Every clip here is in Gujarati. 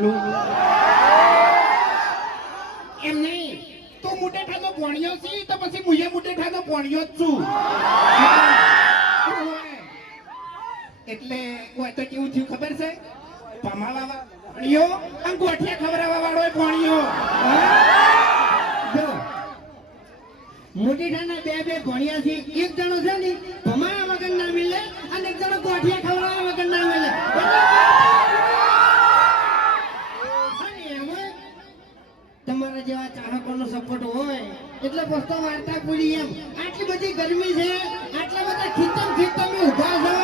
આલું એમ નહીં. તું મુટેઠાનો પોણિયો છી તો પછી મુયે મુટેઠાનો પોણિયો જ છું એટલે કોઈ તો કેવું થયું ખબર છે? પમાવા પોણિયો અને ગોઠિયા ખવડાવવા વાળો એ પોણિયો. જો. મોટી ઠાના બે બે ભણ્યા છે. એક જણો છે ને ભમાયા વગર ના મિલે અને એક જણો ગોઠિયા ખવડાવવા વગર ના મિલે અને એમાં તમારા જેવા ચાહકોનો સપોર્ટ હોય બસ વાર્તા પૂરી એમ. આટલી બધી ગરમી છે, આટલા બધા ખીચમ ખીચમ ઊભા છો.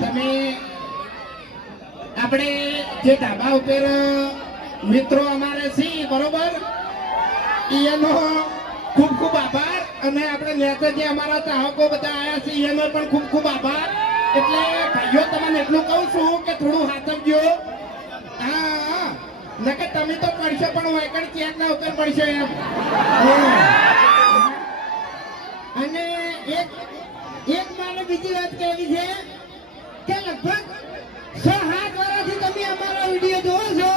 માટે આપણે જે ધાબા ઉપર મિત્રો અમારે છે, બરોબર? એનો ખૂબ ખૂબ આભાર. અને આપણે નેતા જે અમારા ચાહકો બધા આવ્યા છે એનો પણ ખૂબ ખૂબ આભાર. એટલે ભાઈઓ, તમને એટલું કહું છું કે થોડું હાથમ હા નકે તમે તો કરશો પણ વાયકણ ચેક ના ઉતર પડશે એમ. અને એક એક મારે બીજી વાત કહેવી છે કે લગભગ છ, સાત વર્ષથી તમે અમારા વીડિયો જોવો છો.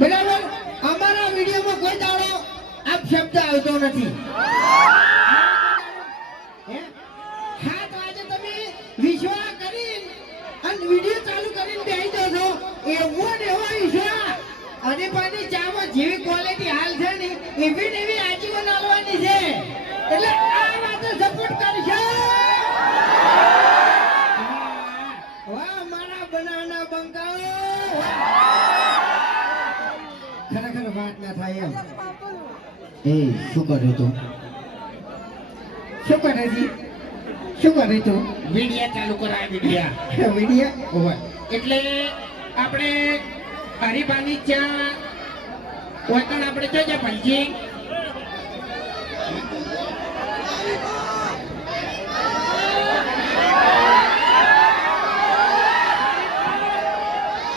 બરાબર? અમારા વિડીયોમાં કોઈ દાડો આપ શબ્દ આવતો નથી. હે? સાત તમે વિશ્વાસ કરી અને વીડિયો ચાલુ કરીને બેસી જશો એવો ને એવો વિશ્વાસ અને પાછી ચામાં જેવી ક્વોલિટી હાલ છે ને એવી ને એવી આજીવન આલવાની છે. એટલે આ વાતે સપોર્ટ કરશે વાહ મારા બનાના બંકાઓ ખરેખર વાત ના થાય એમ. એ શું કર્યું તું? શું કરે છે શું કરે તું? વિડિયા ચાલુ કરાય વિડિયા વિડિયા. એટલે આપણે હરિભાની ચા ઓયકણ આપણે જોજે પંજી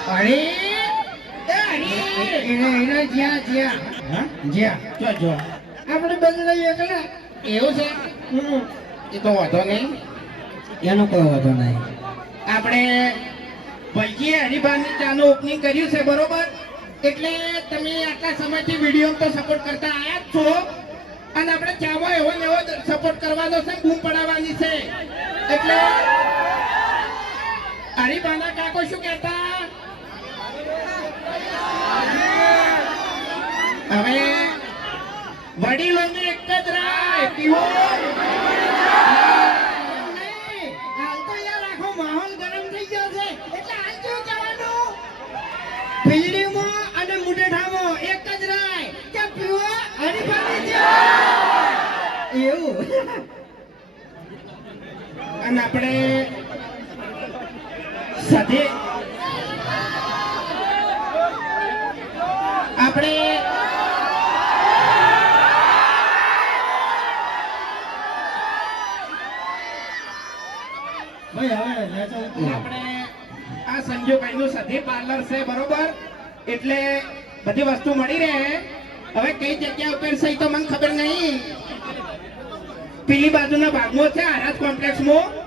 હરી. અરે એને એને જ્યાં જ્યાં. હા? જ્યાં. જો જો. આપણે બંધ એકલા. એવું છે. એ તો વાંધો નહીં. એનો કોઈ વાંધો નહીં. આપણે ભાઈએ હરિભાની ચાનું ઓપનિંગ કર્યું છે, બરોબર? એટલે તમે આટલા સમયથી વીડિયો તો સપોર્ટ કરતા આવ્યા જ છો. અને આપણે ચાવો એવો ને એવો સપોર્ટ કરવાનો છે બૂમ પડાવવાની છે. એટલે હરિભાના કાકો શું કહેતા? હવે વડીલોની એક જ રાય, પીવો નહીં, હાલ તો યાર આખો માહોલ ગરમ થઈ ગયો છે એટલે હાલ કેવું કહેવાનું પીડીમાં અને મુટેઠામાં એક જ રાય કે પીવો હરીફાની છે એવું અને આપણે સધે આપણે ભાઈ હવે આપણે આ નું સધી પાર્લર છે બરોબર? એટલે બધી વસ્તુ મળી રહે. હવે કઈ જગ્યા ઉપર છે તો મને ખબર નહીં. પેલી બાજુના ભાગમાં છે આરાજ કોમ્પ્લેક્સમાં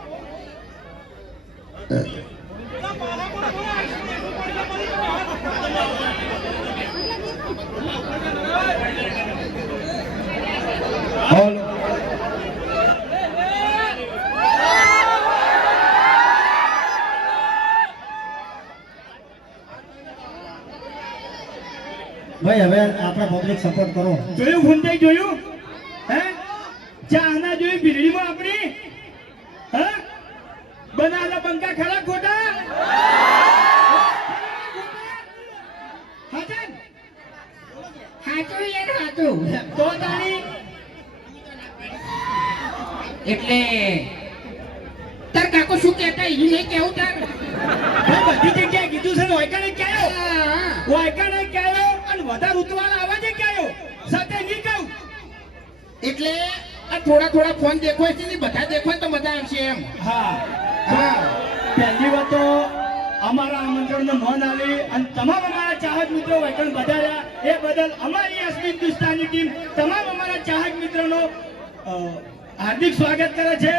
ભાઈ હવે આપણે પબ્લિક સપોર્ટ કરો. જોયું ફૂંટાઈ જોયું? હે? ચાહના જોયું બિલ્ડીમાં આપણી? બનાવેલા પંખા ખરા ખોટા? હાચન? હાચું યાર હાચું. તો તાણી એટલે તાર કાકો શું કહેતા? એ નહીં કેવું તાર. મેં બધી જગ્યાએ કીધું છે વાયકાને ઓયકાને વાયકાને ક્યાંયો અને વધારે ઉતવાળા આવાજે ક્યાંયો સાથે નહીં કહું. એટલે આ થોડા થોડા ફોન દેખવાય છે ને બધા દેખો તો મજા આવશે એમ. હા. પહેલી વાત તો અમારા આમંત્રણને મન આવી અને તમામ અમારા ચાહક મિત્રો વૈકણ વધાર્યા એ બદલ અમારી અસ્મિત હિન્દુસ્તાની ટીમ, તમામ અમારા ચાહક મિત્રોનો હાર્દિક સ્વાગત કરે છે.